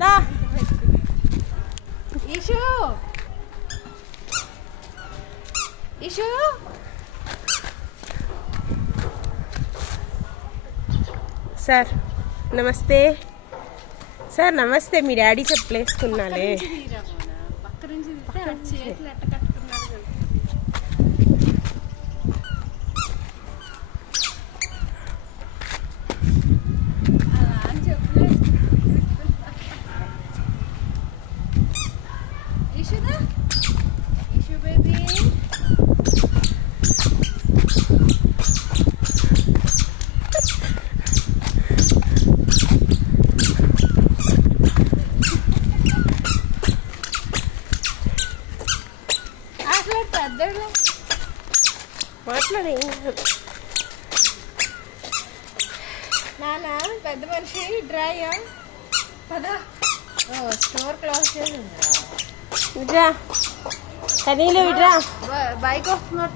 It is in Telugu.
దా ఇషు ఇషు సార్ నమస్తే సార్ నమస్తే. మీ డాడీ చెప్పలేసుకున్నాలే. పక్క నుంచి చేతులు ఎట్ట కట్టుకున్నాడు. అలా అని చెప్పలేదు. ఇషుదా ఇషు బేబీ మాట్లాడే నానా పెద్ద మనిషి డ్రాయా పదా స్టోర్ క్లోజ్ చేసింది. విడ్రా కనీలో విడ్రా బైక్ వస్తున్నారు.